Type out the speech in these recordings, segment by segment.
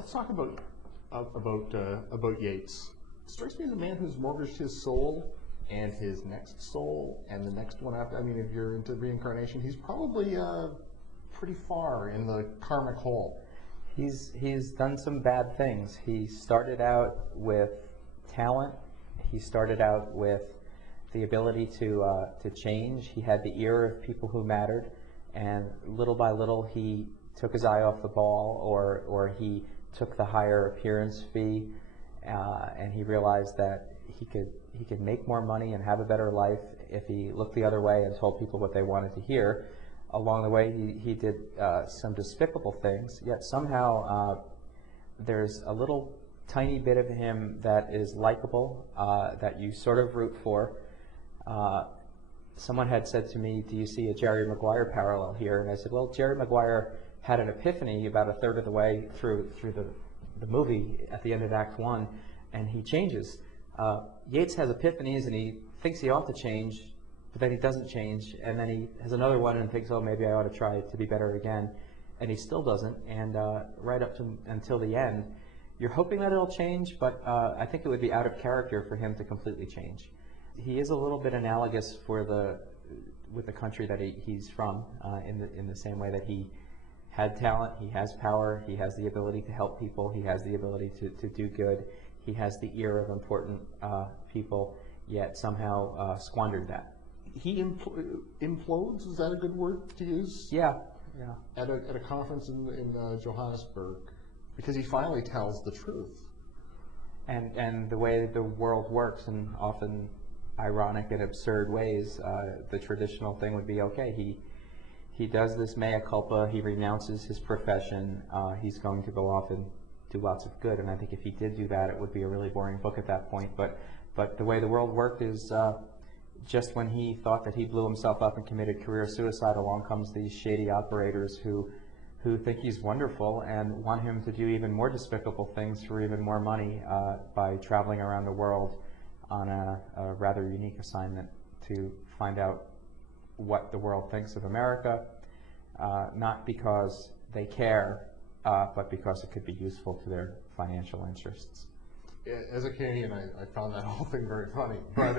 Let's talk about Yates. It strikes me as a man who's mortgaged his soul and his next soul and the next one after. I mean, if you're into reincarnation, he's probably pretty far in the karmic hole. He's done some bad things. He started out with talent. He started out with the ability to change. He had the ear of people who mattered, and little by little he took his eye off the ball, or he took the higher appearance fee, and he realized that he could make more money and have a better life if he looked the other way and told people what they wanted to hear. Along the way, he did some despicable things, yet somehow there's a little tiny bit of him that is likable, that you sort of root for. Someone had said to me, "Do you see a Jerry Maguire parallel here?" And I said, well, Jerry Maguire had an epiphany about a third of the way through the movie at the end of Act 1, and he changes. Yates has epiphanies, and he thinks he ought to change, but then he doesn't change, and then he has another one and thinks, oh, maybe I ought to try to be better again, and he still doesn't, and right up to until the end, you're hoping that it'll change, but I think it would be out of character for him to completely change. He is a little bit analogous with the country that he's from, in the same way that he had talent, he has power, he has the ability to help people, he has the ability to do good, he has the ear of important people, yet somehow squandered that. He implodes, is that a good word to use? Yeah. At a conference in Johannesburg, because he finally tells the truth. And the way the world works, in often ironic and absurd ways, the traditional thing would be, okay, he does this mea culpa, he renounces his profession, he's going to go off and do lots of good. And I think if he did do that, it would be a really boring book at that point. But the way the world worked is, just when he thought that he blew himself up and committed career suicide, along comes these shady operators who think he's wonderful and want him to do even more despicable things for even more money, by traveling around the world on a rather unique assignment to find out what the world thinks of America, not because they care, but because it could be useful to their financial interests. As a Canadian, I found that whole thing very funny, but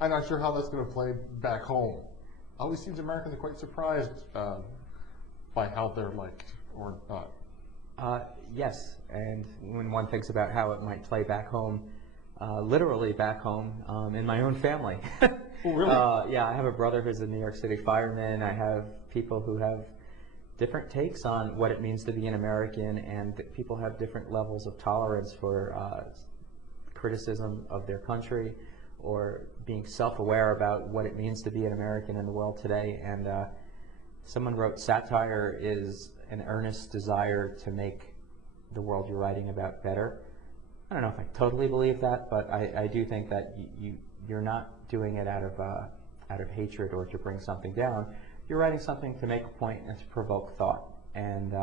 I'm not sure how that's going to play back home. Always seems Americans are quite surprised by how they're liked or not. Yes, and when one thinks about how it might play back home, literally back home, in my own family. Oh, really? Yeah, I have a brother who's a New York City fireman. I have people who have different takes on what it means to be an American, and people have different levels of tolerance for criticism of their country, or being self-aware about what it means to be an American in the world today. And someone wrote, satire is an earnest desire to make the world you're writing about better. I don't know if I totally believe that, but I do think that you're not doing it out of hatred or to bring something down. You're writing something to make a point and to provoke thought. And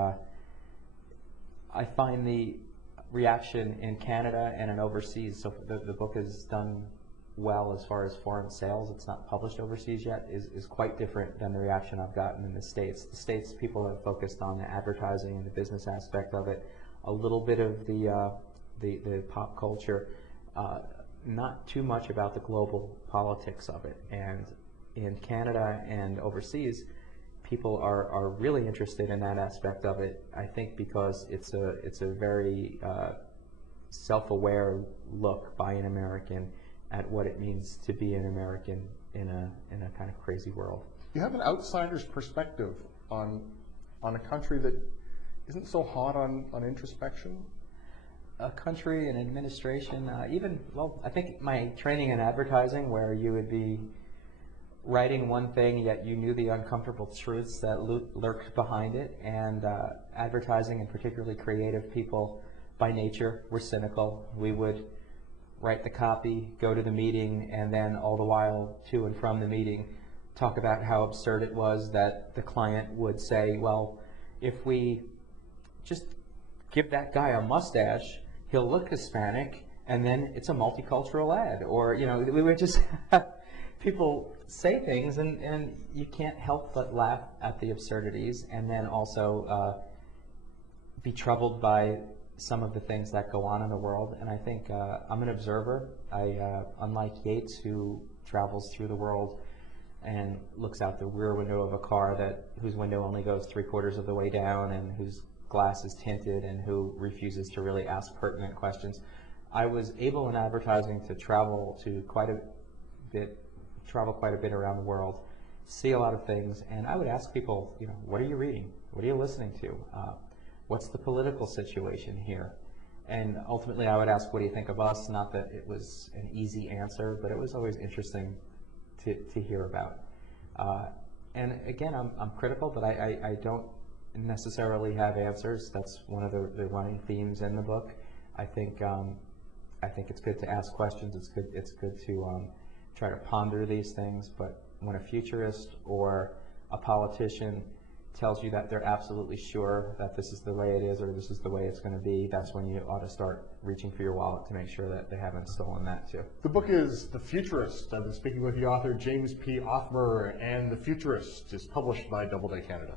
I find the reaction in Canada and in overseas, so the book is done well as far as foreign sales, it's not published overseas yet, is quite different than the reaction I've gotten in the States. The States, people have focused on the advertising and the business aspect of it, a little bit of the pop culture, not too much about the global politics of it. And in Canada and overseas, people are really interested in that aspect of it, I think because it's a very self-aware look by an American at what it means to be an American in a kind of crazy world. You have an outsider's perspective on a country that isn't so hot on introspection. A country, an administration, I think my training in advertising, where you would be writing one thing, yet you knew the uncomfortable truths that lurked behind it, and advertising, and particularly creative people by nature, were cynical. We would write the copy, go to the meeting, and then all the while to and from the meeting talk about how absurd it was that the client would say, well, if we just give that guy a mustache, he'll look Hispanic, and then it's a multicultural ad. Or, we would just have people say things, and you can't help but laugh at the absurdities, and then also be troubled by some of the things that go on in the world. And I think I'm an observer. Unlike Yates, who travels through the world and looks out the rear window of a car whose window only goes 3/4 of the way down and whose glass is tinted and who refuses to really ask pertinent questions. I was able in advertising to travel quite a bit around the world, see a lot of things, and I would ask people, what are you reading? What are you listening to? What's the political situation here? And ultimately I would ask, what do you think of us? Not that it was an easy answer, but it was always interesting to hear about. And again, I'm critical, but I don't necessarily have answers. That's one of the running themes in the book. I think it's good to ask questions. It's good to try to ponder these things. But when a futurist or a politician tells you that they're absolutely sure that this is the way it is or this is the way it's going to be, that's when you ought to start reaching for your wallet to make sure that they haven't stolen that too. The book is The Futurist. I've been speaking with the author, James P. Othmer, and The Futurist is published by Doubleday Canada.